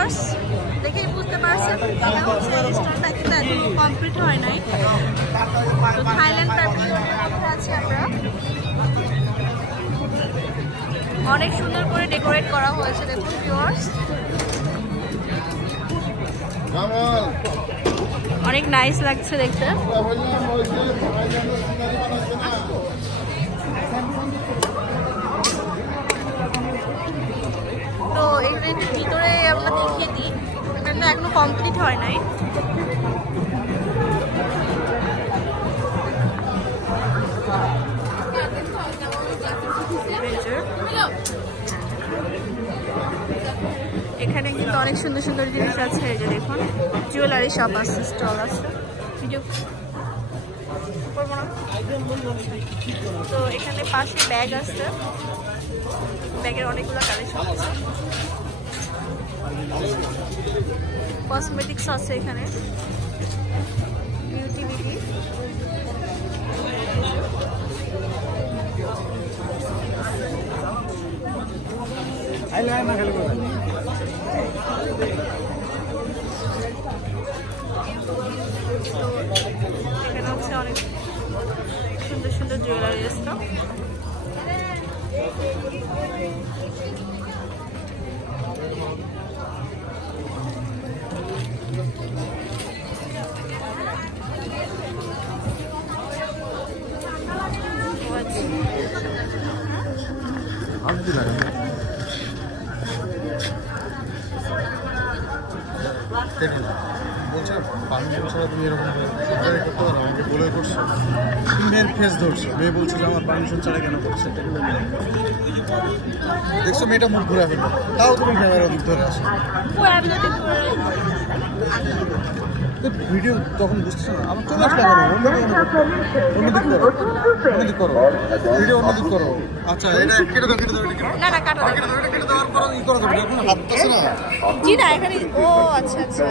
Viewers দেখেই বুঝতে পারছেন এটা হচ্ছে স্টলটা কিন্তু এখনো কমপ্লিট হয় নাই। তো থাইল্যান্ড প্যাভিলিয়নের মধ্যে আছি আমরা। অনেক সুন্দর করে ডেকোরেট করা হয়েছে দেখুন ভিউয়ার্স, অনেক নাইস লাগছে দেখতে। তো এখানে একটু ভিতরে আমরা দেখিয়ে দিই, এটা এখনো কমপ্লিট হয় নাই। এখানে কিন্তু অনেক সুন্দর সুন্দর জিনিস আছে, এই যে দেখুন জুয়েলারি শপ আছে, স্টল আছে। তো এখানে পাশে ব্যাগ আছে, ব্যাগের অনেকগুলো কালেকশন আছে। কসমেটিক্স আছে এখানে, বিউটি বিউটি। এখানে হচ্ছে অনেক সুন্দর সুন্দর জুয়েলারি আছে। বলছিলাম পারমিশন ছাড়া তুমি এরকম করতে পারো, আমাকে বলে করছো, তুমি মেয়ের ফেস ধরছো, মেয়ে বলছো যে আমার পারমিশন ছাড়া কেন করছে। দেখছো মেয়েটা মুখ ঘুরে ফেললো, তাও তুমি ক্যামেরা দিক ধরে আসো। ভিডিও তখন বুঝছো না, আমার চলে আসলে অন্যদিক করো, অন্যদিক করো, ভিডিও অন্যদিক করো। আচ্ছা এটা কেটে দাও, কেটে দাও, না না কাটো, কেটে দাও, এটা কেটে দেওয়ার পর ই করো, হাত পাচ্ছে না। জি না এখানে। ও আচ্ছা আচ্ছা।